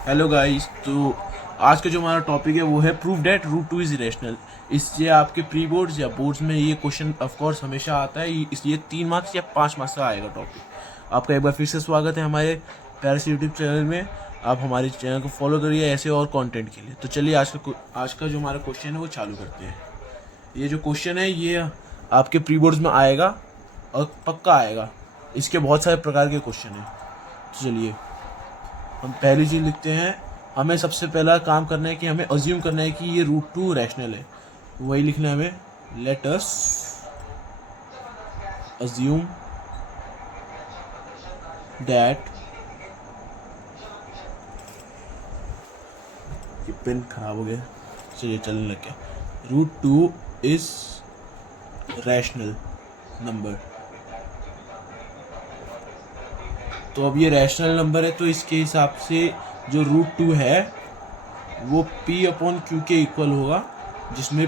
Hello guys. तो आज का जो हमारा टॉपिक है वो है prove that root two is irrational. इससे आपके प्री बोर्ड्स या बोर्ड्स में ये क्वेश्चन ऑफ कोर्स हमेशा आता है, इसलिए 3 मार्क्स या 5 मार्क्स का आएगा टॉपिक। आपका एक बार फिर से स्वागत है हमारे प्यारे से यूट्यूब चैनल में। आप हमारे चैनल को फॉलो करिए ऐसे और कंटेंट के लिए। तो चलिए आज का जो हमारा क्वेश्चन है वो चालू करते हैं। ये जो क्वेश्चन है ये आपके प्री बोर्ड्स में आएगा और पक्का आएगा। इसके बहुत सारे प्रकार के क्वेश्चन हैं। तो चलिए हम पहली चीज़ लिखते हैं। हमें सबसे पहला काम करना है कि हमें अज्यूम करना है कि ये रूट टू रैशनल है। वही लिखना है हमें। लेट अस अज्यूम दैट, ये पेन खराब हो गया, चलिए चलने लग गया। Root two is rational number. तो अब ये रैशनल नंबर है तो इसके हिसाब से जो रूट टू है वो p अपॉन क्यू के इक्वल होगा, जिसमें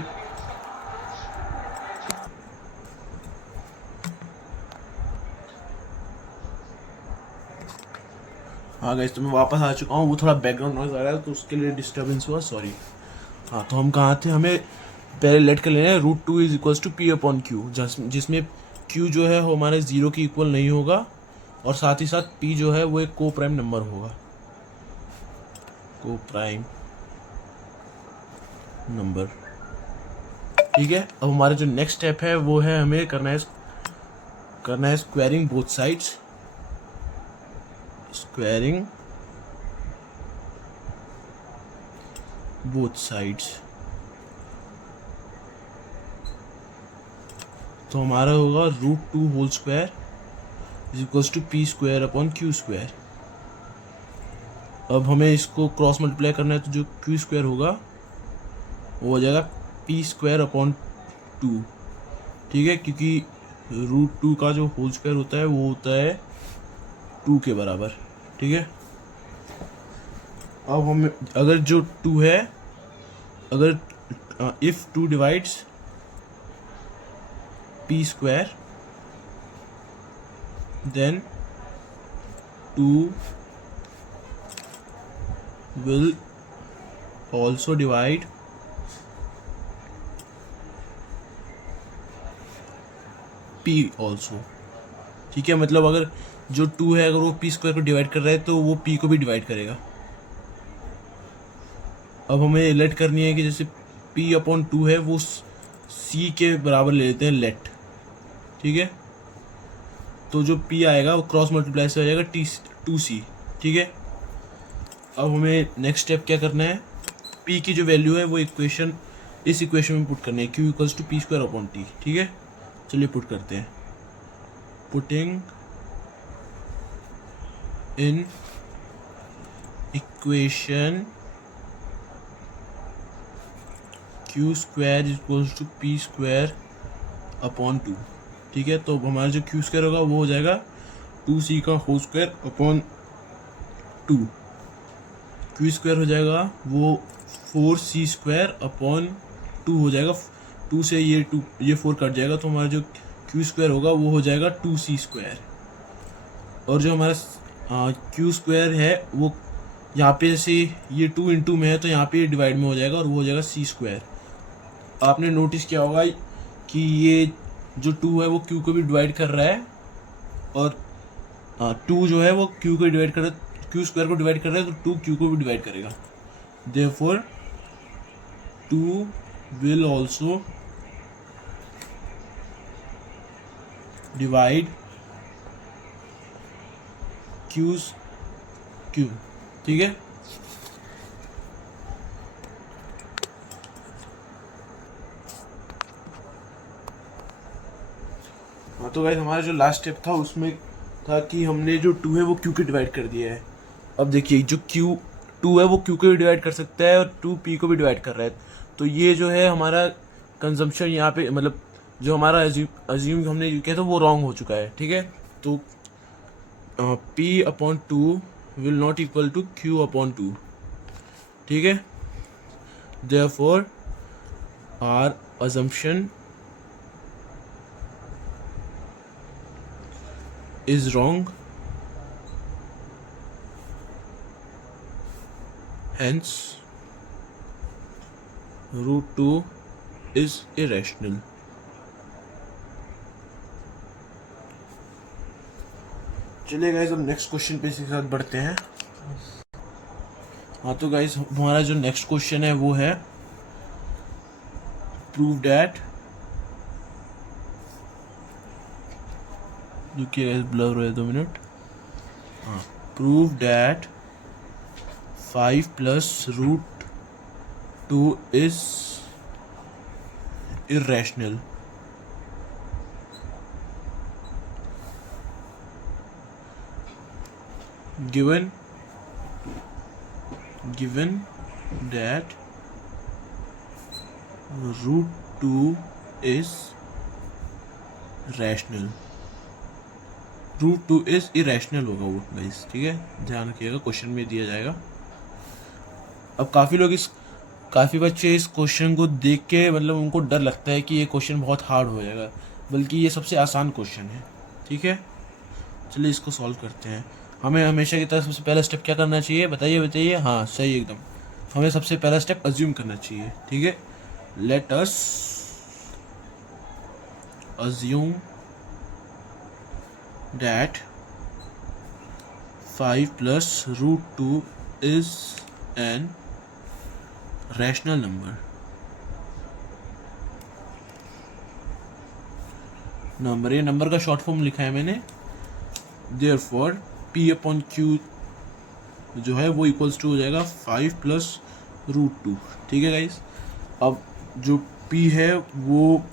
हाँ गाइस, तो मैं वापस आ चुका हूँ। वो थोड़ा बैकग्राउंड नॉइज आ रहा है तो उसके लिए डिस्टर्बेंस हुआ, सॉरी। हाँ, तो हम कहाँ थे? हमें पहले लेट कर लेना है root two is equals to p upon q, जिसमें क्यू जो है वो हमारे ज़ीरो के इक्वल नहीं होगा और साथ ही साथ पी जो है वो एक को प्राइम नंबर होगा। को प्राइम नंबर, ठीक है। अब हमारा जो नेक्स्ट स्टेप है वो है हमें करना है squaring both sides. Squaring both sides, तो हमारा होगा root two whole square is equals to p square upon q square. अब हमें इसको क्रॉस मल्टीप्लाई करना है तो जो क्यू स्क्वायर होगा वो हो जाएगा पी स्क्वायर अपॉन टू, ठीक है, क्योंकि रूट टू का जो होल स्क्वायर होता है वो होता है टू के बराबर, ठीक है। अब हम अगर जो टू है, अगर if two divides p square then two will also divide p also, ठीक है। मतलब अगर जो टू है अगर वो पी स्क्वायर को डिवाइड कर रहा है तो वो p को भी डिवाइड करेगा। अब हमें लेट करनी है कि जैसे p अपॉन टू है वो c के बराबर ले लेते हैं, लेट, ठीक है। तो जो p आएगा वो क्रॉस मल्टीप्लाई से हो जाएगा टू सी, ठीक है। अब हमें नेक्स्ट स्टेप क्या करना है? p की जो वैल्यू है वो इस इक्वेशन में पुट करनी है, q equals to p square upon t, ठीक है। चलिए पुट करते हैं। Putting in equation q square equals to p square upon two, ठीक है। तो हमारा जो q स्क्वायर होगा वो हो जाएगा 2c का whole square upon two. Q square हो जाएगा वो 4c स्क्वायर अपॉन टू हो जाएगा। टू से ये 4 कट जाएगा तो हमारा जो क्यू स्क्वायर होगा वो हो जाएगा 2c स्क्वायर। और जो हमारा क्यू स्क्वायर है वो यहाँ पे जैसे ये 2 इंटू में है तो यहाँ पे डिवाइड में हो जाएगा और वो हो जाएगा c स्क्वायर। आपने नोटिस किया होगा कि ये जो 2 है वो क्यू को भी डिवाइड कर रहा है और 2 जो है वो क्यू को डिवाइड कर रहा है, क्यू स्क्वायर को डिवाइड कर रहा है तो 2 क्यू को भी डिवाइड करेगा। Therefore 2 will also divide Q, ठीक है। हाँ, तो गाइस हमारा जो लास्ट स्टेप था उसमें था कि हमने जो 2 है वो क्यू के डिवाइड कर दिया है। अब देखिए जो क्यू 2 है वो क्यू को भी डिवाइड कर सकता है और 2 पी को भी डिवाइड कर रहा है। तो ये जो है हमारा कंजम्पशन यहाँ पे, मतलब जो हमारा अज्यूम हमने किया था वो रॉन्ग हो चुका है, ठीक है। तो p upon two will not equal to q upon two, ठीक है। Therefore our assumption is wrong hence root 2 is irrational. चलिए गाइस, अब नेक्स्ट क्वेश्चन पे इसके साथ बढ़ते हैं। हाँ तो गाइस, हमारा जो नेक्स्ट क्वेश्चन है वो है प्रूव डैट, रुकिए ब्लर हुआ है 2 मिनट। हाँ, prove that 5 plus root 2 is irrational. Given that root 2 is rational. Root 2 is irrational होगा वो गाइस, ठीक है, ध्यान रखिएगा, क्वेश्चन में दिया जाएगा। अब काफ़ी बच्चे इस क्वेश्चन को देख के मतलब उनको डर लगता है कि ये क्वेश्चन बहुत हार्ड हो जाएगा, बल्कि ये सबसे आसान क्वेश्चन है, ठीक है। चलिए इसको सॉल्व करते हैं। हमें हमेशा की तरह सबसे पहला स्टेप क्या करना चाहिए, बताइए। हाँ सही एकदम, हमें सबसे पहला स्टेप अज्यूम करना चाहिए, ठीक है। Let us assume that 5 plus root 2 is an rational number. ये नंबर का शॉर्ट फॉर्म लिखा है मैंने। देयरफॉर P अपॉन Q जो है वो इक्वल्स टू हो जाएगा 5 प्लस रूट 2, ठीक है गाइस। अब जो P है वो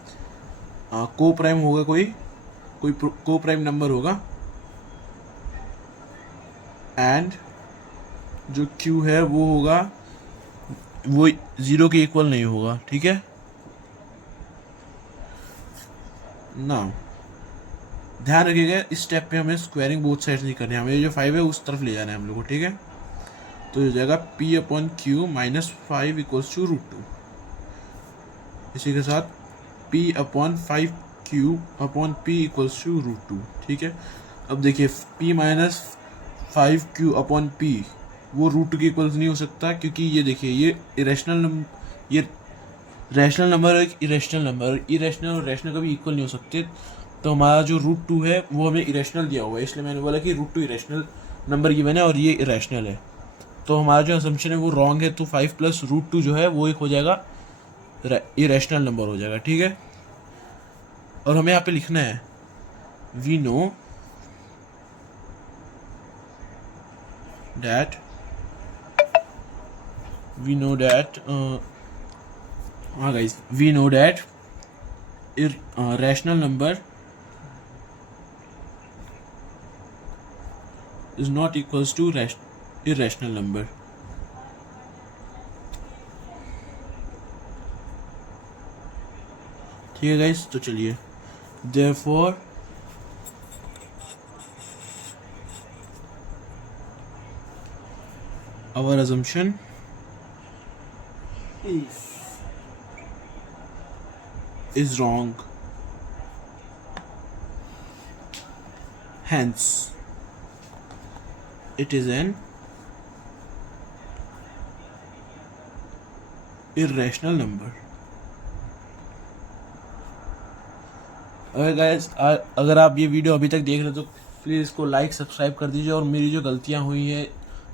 को प्राइम होगा, कोई को प्राइम नंबर होगा, एंड जो Q है वो होगा, वो 0 के इक्वल नहीं होगा, ठीक है ना। ध्यान रखिएगा, इस स्टेप पे हमें स्क्वायरिंग बोथ साइड्स नहीं करनी है, हमें जो 5 है उस तरफ ले जाना है हम लोग को, ठीक है। तो हो जाएगा P upon Q minus 5 equals to root 2। इसी के साथ P upon 5Q upon P equals to root 2, ठीक है। अब देखिए P minus 5Q upon P वो रूट 2 के इक्वल्स नहीं हो सकता, क्योंकि ये देखिए ये इरेशनल नंबर, ये रैशनल नंबर और एक इरेशनल नंबर, इरेशनल और रैशनल कभी इक्वल नहीं हो सकते। तो हमारा जो रूट 2 है वो हमें इरेशनल दिया हुआ है, इसलिए मैंने बोला कि रूट 2 इरेशनल नंबर गिवन है और ये इरेशनल है, तो हमारा जो असम्पशन है वो रॉन्ग है। तो 5 प्लस रूट 2 जो है वो एक हो जाएगा इरेशनल नंबर हो जाएगा, ठीक है। और हमें यहाँ पे लिखना है वी नो दैट हाँ guys, we know that rational number is not equals to irrational number. ठीक है गाइस, तो चलिए therefore our assumption is wrong, hence it is an irrational number. अगर आप ये वीडियो अभी तक देख रहे हो तो प्लीज़ इसको लाइक सब्सक्राइब कर दीजिए, और मेरी जो गलतियाँ हुई हैं,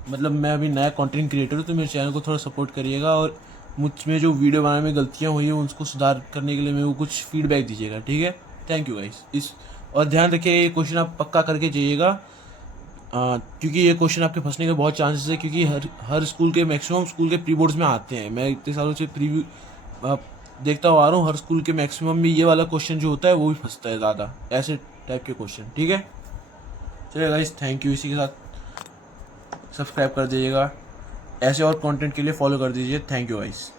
मतलब मैं अभी नया कंटेंट क्रिएटर हूँ तो मेरे चैनल को थोड़ा सपोर्ट करिएगा, और मुझ में जो वीडियो बनाने में गलतियाँ हुई हैं उनको सुधार करने के लिए मेरे को कुछ फीडबैक दीजिएगा, ठीक है। Thank you guys. और ध्यान रखिए ये क्वेश्चन आप पक्का करके जाइएगा, क्योंकि ये क्वेश्चन आपके फंसने के बहुत चांसेस है, क्योंकि हर स्कूल के मैक्सिमम स्कूल के प्री बोर्ड्स में आते हैं। मैं इतने सालों से प्रीव्यू देखता हुआ आ रहा हूँ, हर स्कूल के मैक्सिमम में ये वाला क्वेश्चन जो होता है वो भी फंसता है ज़्यादा, ऐसे टाइप के क्वेश्चन, ठीक है। चलिए गाइस, थैंक यू। इसी के साथ सब्सक्राइब कर दीजिएगा, ऐसे और कंटेंट के लिए फॉलो कर दीजिए। Thank you guys.